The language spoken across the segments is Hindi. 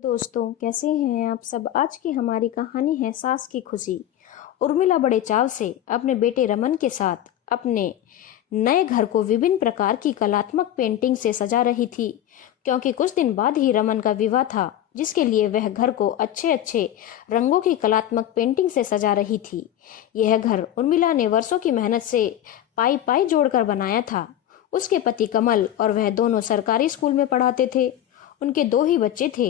दोस्तों, कैसे हैं आप सब। आज की हमारी कहानी है सास की खुशी। उर्मिला बड़े चाव से अपने बेटे रमन के साथ अपने नए घर को विभिन्न प्रकार की कलात्मक पेंटिंग से सजा रही थी, क्योंकि कुछ दिन बाद ही रमन का विवाह था, जिसके लिए वह घर को अच्छे अच्छे रंगों की कलात्मक पेंटिंग से सजा रही थी। यह घर उर्मिला ने वर्षों की मेहनत से पाई पाई जोड़कर बनाया था। उसके पति कमल और वह दोनों सरकारी स्कूल में पढ़ाते थे। उनके दो ही बच्चे थे,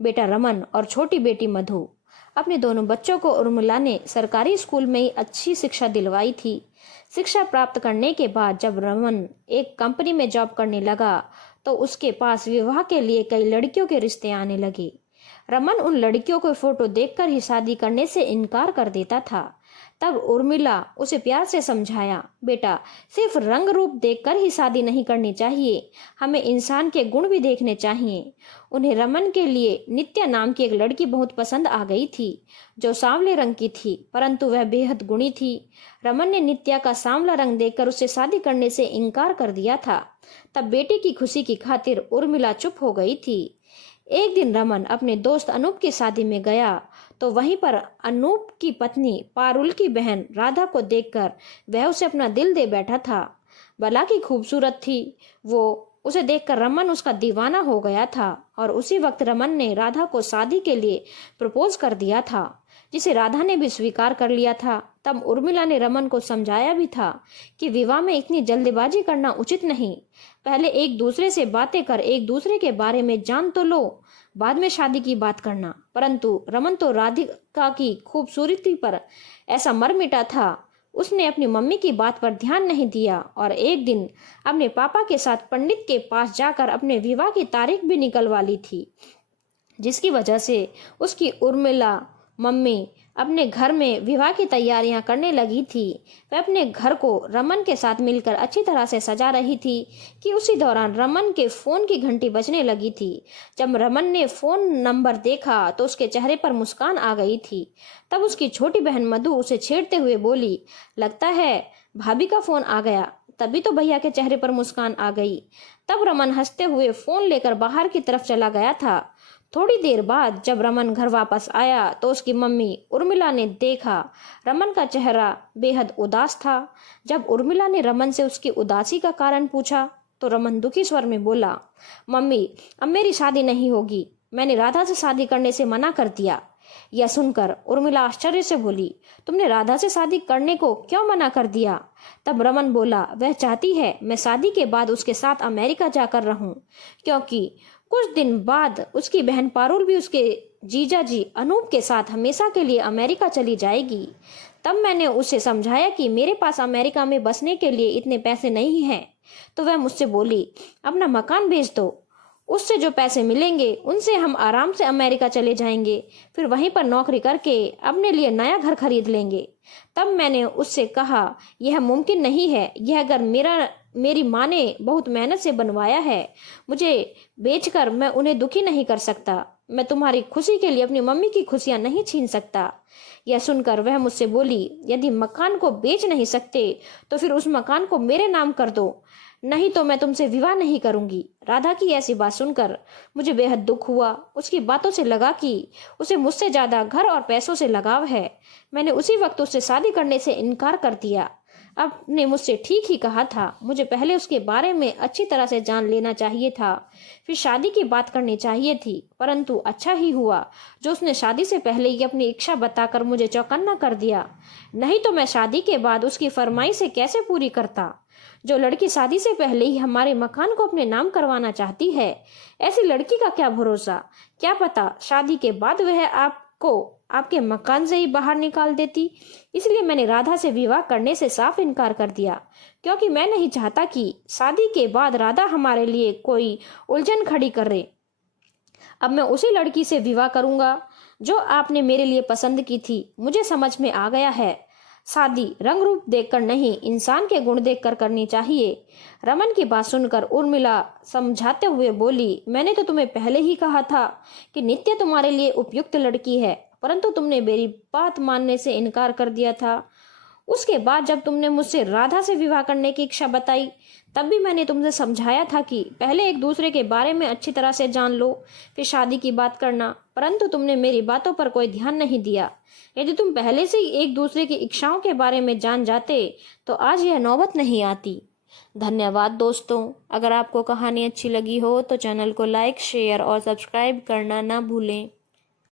बेटा रमन और छोटी बेटी मधु। अपने दोनों बच्चों को उर्मिला ने सरकारी स्कूल में ही अच्छी शिक्षा दिलवाई थी। शिक्षा प्राप्त करने के बाद जब रमन एक कंपनी में जॉब करने लगा, तो उसके पास विवाह के लिए कई लड़कियों के रिश्ते आने लगे। रमन उन लड़कियों को फोटो देखकर ही शादी करने से इनकार कर देता था। तब उर्मिला उसे प्यार से समझाया, बेटा, सिर्फ रंग रूप देखकर ही शादी नहीं करनी चाहिए, हमें इंसान के गुण भी देखने चाहिए। उन्हें रमन के लिए नित्या नाम की एक लड़की बहुत पसंद आ गई थी, जो सांवले रंग की थी, परंतु वह बेहद गुणी थी। रमन ने नित्या का सांवला रंग देखकर उससे शादी करने से इनकार कर दिया था। तब बेटे की खुशी की खातिर उर्मिला चुप हो गई थी। एक दिन रमन अपने दोस्त अनूप की शादी में गया, तो वहीं पर अनूप की पत्नी पारुल की बहन राधा को देखकर वह उसे अपना दिल दे बैठा था। भला की खूबसूरत थी वो। उसे देखकर रमन उसका दीवाना हो गया था और उसी वक्त रमन ने राधा को शादी के लिए प्रपोज कर दिया था, जिसे राधा ने भी स्वीकार कर लिया था। तब उर्मिला ने रमन को समझाया भी था कि विवाह में इतनी जल्दबाजी करना उचित नहीं। पहले एक दूसरे से बातें कर एक दूसरे के बारे में जान तो लो, बाद में शादी की बात करना। परंतु रमन तो राधिका की खूबसूरती पर ऐसा मर मिटा था, उसने अपनी मम्मी की बात पर ध्यान नहीं दिया और एक दिन अपने पापा के साथ पंडित के पास जाकर अपने विवाह की तारीख भी निकलवा ली थी, जिसकी वजह से उसकी उर्मिला मम्मी अपने घर में विवाह की तैयारियां करने लगी थी। वह अपने घर को रमन के साथ मिलकर अच्छी तरह से सजा रही थी कि उसी दौरान रमन के फोन की घंटी बजने लगी थी। जब रमन ने फोन नंबर देखा तो उसके चेहरे पर मुस्कान आ गई थी। तब उसकी छोटी बहन मधु उसे छेड़ते हुए बोली, लगता है भाभी का फोन आ गया। तभी तो भैया के चेहरे पर मुस्कान आ गई। तब रमन हंसते हुए फोन लेकर बाहर की तरफ चला गया था। थोड़ी देर बाद जब रमन घर वापस आया तो उसकी मम्मी उर्मिला ने देखा रमन का चेहरा बेहद उदास था। जब उर्मिला ने रमन से उसकी उदासी का कारण पूछा तो रमन दुखी स्वर में बोला, मम्मी, अब मेरी शादी नहीं होगी, मैंने राधा से शादी करने से मना कर दिया। यह सुनकर उर्मिला आश्चर्य से बोली, तुमने राधा से शादी करने को क्यों मना कर दिया? तब रमन बोला, वह चाहती है मैं शादी के बाद उसके साथ अमेरिका जाकर रहूं, क्योंकि कुछ दिन बाद उसकी बहन पारुल भी उसके जीजा जी अनूप के साथ हमेशा के लिए अमेरिका चली जाएगी। तब मैंने उसे समझाया कि मेरे पास अमेरिका में बसने के लिए इतने पैसे नहीं हैं, तो वह मुझसे बोली, अपना मकान बेच दो, उससे जो पैसे मिलेंगे उनसे हम आराम से अमेरिका चले जाएंगे, फिर वहीं पर नौकरी करके अपने लिए नया घर खरीद लेंगे। तब मैंने उससे कहा, यह मुमकिन नहीं है, यह घर मेरी माँ ने बहुत मेहनत से बनवाया है, मुझे बेचकर मैं उन्हें दुखी नहीं कर सकता। मैं तुम्हारी खुशी के लिए अपनी मम्मी की खुशियां नहीं छीन सकता। यह सुनकर वह मुझसे बोली, यदि मकान को बेच नहीं सकते तो फिर उस मकान को मेरे नाम कर दो, नहीं तो मैं तुमसे विवाह नहीं करूंगी। राधा की ऐसी बात सुनकर मुझे बेहद दुख हुआ। उसकी बातों से लगा कि उसे मुझसे ज्यादा घर और पैसों से लगाव है। मैंने उसी वक्त उससे शादी करने से इनकार कर दिया। अब ने मुझसे ठीक ही कहा था, मुझे पहले उसके बारे में अच्छी तरह से जान लेना चाहिए था, फिर शादी की बात करनी चाहिए थी। परंतु अच्छा ही हुआ जो उसने शादी से पहले ही अपनी इच्छा बताकर मुझे चौकन्ना कर दिया, नहीं तो मैं शादी के बाद उसकी फरमाइशें कैसे पूरी करता। जो लड़की शादी से पहले ही हमारे मकान को अपने नाम करवाना चाहती है, ऐसी लड़की का क्या भरोसा, क्या पता शादी के बाद वह आपको आपके मकान से ही बाहर निकाल देती। इसलिए मैंने राधा से विवाह करने से साफ इनकार कर दिया, क्योंकि मैं नहीं चाहता कि शादी के बाद राधा हमारे लिए कोई उलझन खड़ी करे। अब मैं उसी लड़की से विवाह करूंगा जो आपने मेरे लिए पसंद की थी। मुझे समझ में आ गया है, शादी रंग रूप देखकर नहीं, इंसान के गुण देखकर करनी चाहिए। रमन की बात सुनकर उर्मिला समझाते हुए बोली, मैंने तो तुम्हें पहले ही कहा था कि नित्य तुम्हारे लिए उपयुक्त लड़की है, परंतु तुमने मेरी बात मानने से इनकार कर दिया था। उसके बाद जब तुमने मुझसे राधा से विवाह करने की इच्छा बताई, तब भी मैंने तुमसे समझाया था कि पहले एक दूसरे के बारे में अच्छी तरह से जान लो, फिर शादी की बात करना, परंतु तुमने मेरी बातों पर कोई ध्यान नहीं दिया। यदि तुम पहले से ही एक दूसरे की इच्छाओं के बारे में जान जाते तो आज यह नौबत नहीं आती। धन्यवाद दोस्तों। अगर आपको कहानी अच्छी लगी हो तो चैनल को लाइक, शेयर और सब्सक्राइब करना ना भूलें।